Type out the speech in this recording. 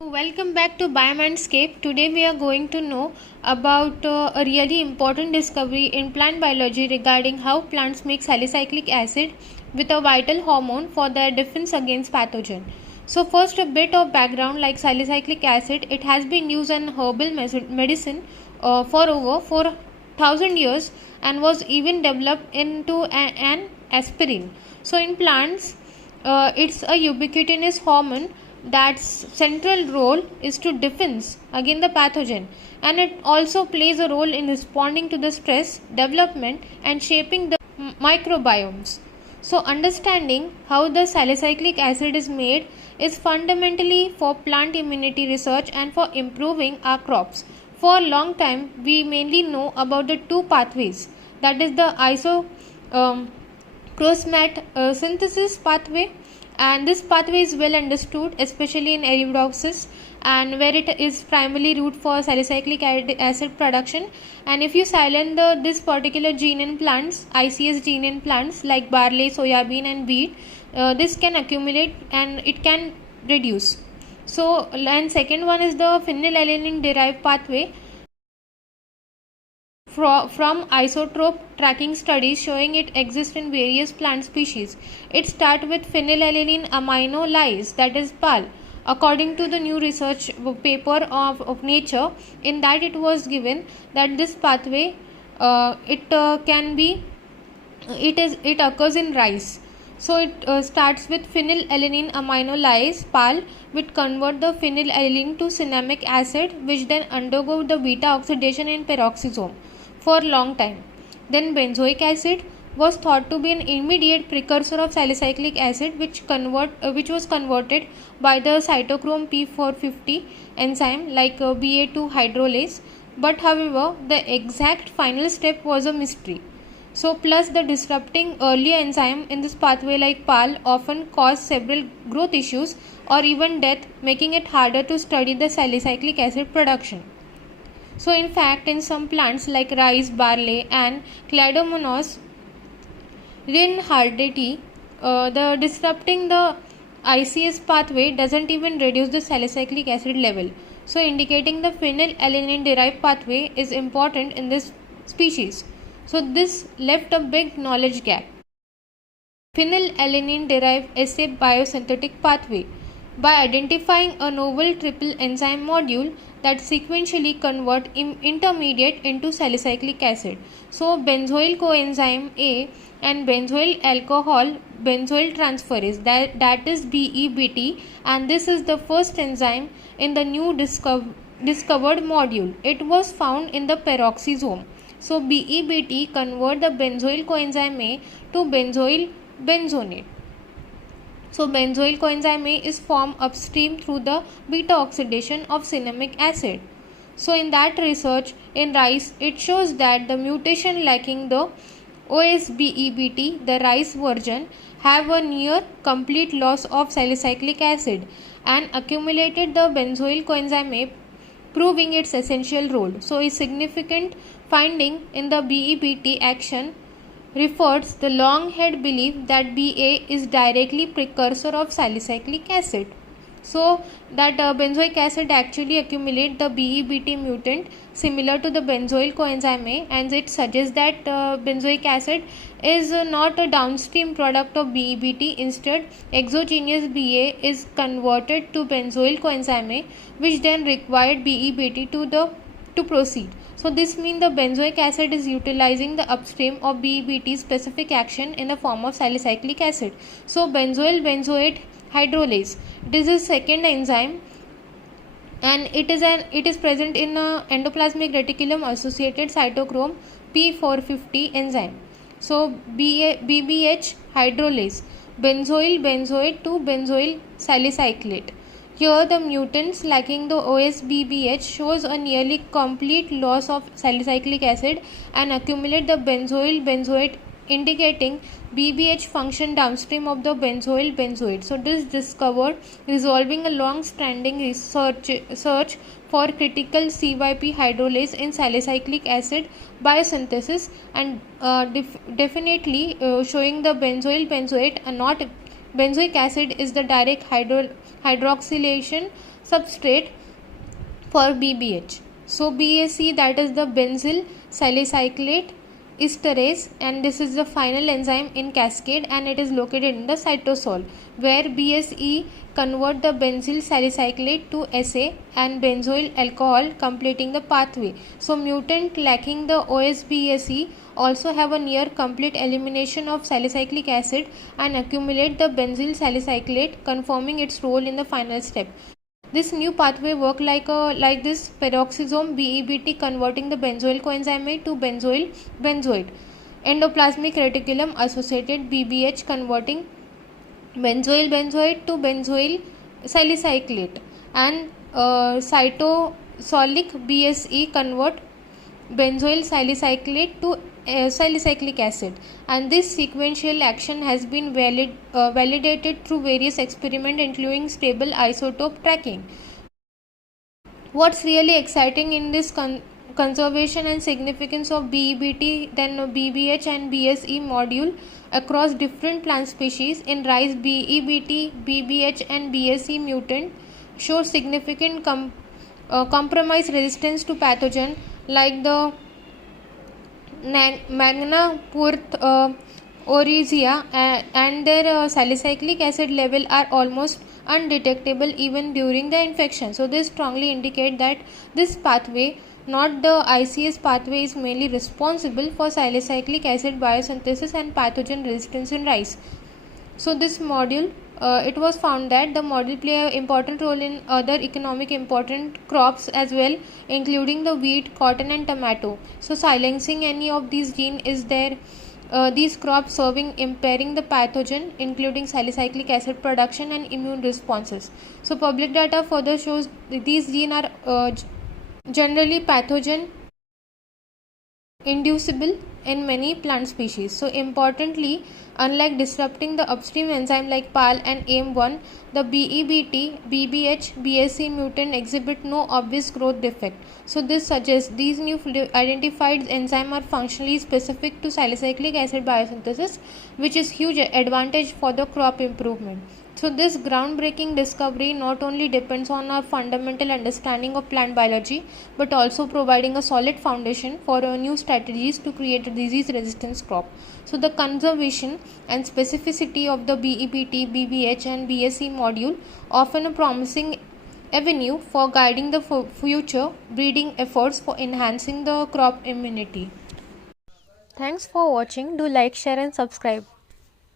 Welcome back to Biomindscape. Today we are going to know about a really important discovery in plant biology regarding how plants make salicylic acid with a vital hormone for their defense against pathogen. So first, a bit of background. Like salicylic acid, it has been used in herbal medicine for over 4,000 years and was even developed into an aspirin. So in plants, it's a ubiquitous hormone that's central role is to defense against the pathogen, and it also plays a role in responding to the stress development and shaping the microbiomes. So understanding how the salicylic acid is made is fundamentally for plant immunity research and for improving our crops. For a long time we mainly know about the two pathways, that is the synthesis pathway, and this pathway is well understood especially in Arabidopsis, and where it is primarily root for salicylic acid production. And if you silence this particular gene in plants, ICS gene in plants like barley, soybean and wheat, this can accumulate and it can reduce. So and second one is the phenylalanine derived pathway from isotope tracking studies showing it exists in various plant species. It starts with phenylalanine amino lyase, that is PAL. According to the new research paper of Nature, in that it was given that this pathway it occurs in rice. So it starts with phenylalanine amino lyase PAL, which convert the phenylalanine to cinnamic acid, which then undergo the beta oxidation in peroxisome for a long time. Then benzoic acid was thought to be an immediate precursor of salicylic acid, which was converted by the cytochrome P450 enzyme like Ba2 hydrolase. But however, the exact final step was a mystery. So plus the disrupting earlier enzyme in this pathway like PAL often cause several growth issues or even death, making it harder to study the salicylic acid production. So in fact, in some plants like rice, barley and Cladomonas reinhardtii, the disrupting the ICS pathway doesn't even reduce the salicylic acid level. So indicating the phenylalanine derived pathway is important in this species. So this left a big knowledge gap. Phenylalanine derived SA biosynthetic pathway. By identifying a novel triple enzyme module that sequentially convert intermediate into salicylic acid. So benzoyl coenzyme A and benzoyl alcohol benzoyl transferase, that is BEBT, and this is the first enzyme in the new discovered module. It was found in the peroxisome. So BEBT convert the benzoyl coenzyme A to benzoyl benzonate. So benzoyl coenzyme A is formed upstream through the beta oxidation of cinnamic acid. So in that research in rice, it shows that the mutation lacking the OSBEBT, the rice version, have a near complete loss of salicylic acid and accumulated the benzoyl coenzyme A, proving its essential role. So a significant finding in the BEBT action refers the long-held belief that BA is directly precursor of salicylic acid. So that benzoic acid actually accumulate the BEBT mutant similar to the benzoyl coenzyme A, and it suggests that benzoic acid is not a downstream product of BEBT. Instead, exogenous BA is converted to benzoyl coenzyme A, which then required BEBT to proceed. So this means the benzoic acid is utilizing the upstream of BEBT specific action in the form of salicylic acid. So benzoyl benzoate hydrolase, this is second enzyme, and it is present in endoplasmic reticulum associated cytochrome P450 enzyme. So BBH hydrolase, benzoyl benzoate to benzoyl salicylate. Here the mutants lacking the OSBBH shows a nearly complete loss of salicylic acid and accumulate the benzoyl benzoate, indicating BBH function downstream of the benzoyl benzoate. So this discovered resolving a long-standing search for critical CYP hydrolase in salicylic acid biosynthesis, and definitely showing the benzoyl benzoate and not benzoic acid is the direct hydroxylation substrate for BBH. So BSE, that is the benzyl salicyclate esterase, and this is the final enzyme in cascade, and it is located in the cytosol, where BSE convert the benzyl salicyclate to SA and benzoyl alcohol, completing the pathway. So mutant lacking the OSBSE also have a near complete elimination of salicylic acid and accumulate the benzyl salicyclate, confirming its role in the final step. This new pathway work like this peroxisome BEBT, converting the benzoyl coenzyme to benzoyl benzoate. Endoplasmic reticulum associated BBH, converting benzoyl benzoate to benzoyl salicyclate, and cytosolic BSE convert benzoyl salicyclate to salicylic acid, and this sequential action has been validated through various experiments including stable isotope tracking. What's really exciting in this conservation and significance of BEBT, then BBH and BSE module across different plant species in rice, BEBT, BBH and BSE mutant show significant compromise resistance to pathogen like the Magna Oryzia, and their salicylic acid level are almost undetectable even during the infection. So this strongly indicate that this pathway, not the ICS pathway, is mainly responsible for salicylic acid biosynthesis and pathogen resistance in rice. So this module, it was found that the module play an important role in other economic important crops as well, including the wheat, cotton and tomato. So silencing any of these gene is there, these crops serving impairing the pathogen, including salicylic acid production and immune responses. So public data further shows these genes are generally pathogen inducible in many plant species. So importantly, unlike disrupting the upstream enzyme like PAL and AIM1, the BEBT, BBH, BSE mutant exhibit no obvious growth defect. So this suggests these new identified enzymes are functionally specific to salicylic acid biosynthesis, which is huge advantage for the crop improvement. So this groundbreaking discovery not only depends on our fundamental understanding of plant biology, but also providing a solid foundation for new strategies to create a disease resistance crop. So the conservation and specificity of the BEBT, BBH and BSE module often a promising avenue for guiding the future breeding efforts for enhancing the crop immunity. Thanks for watching. Do like, share and subscribe.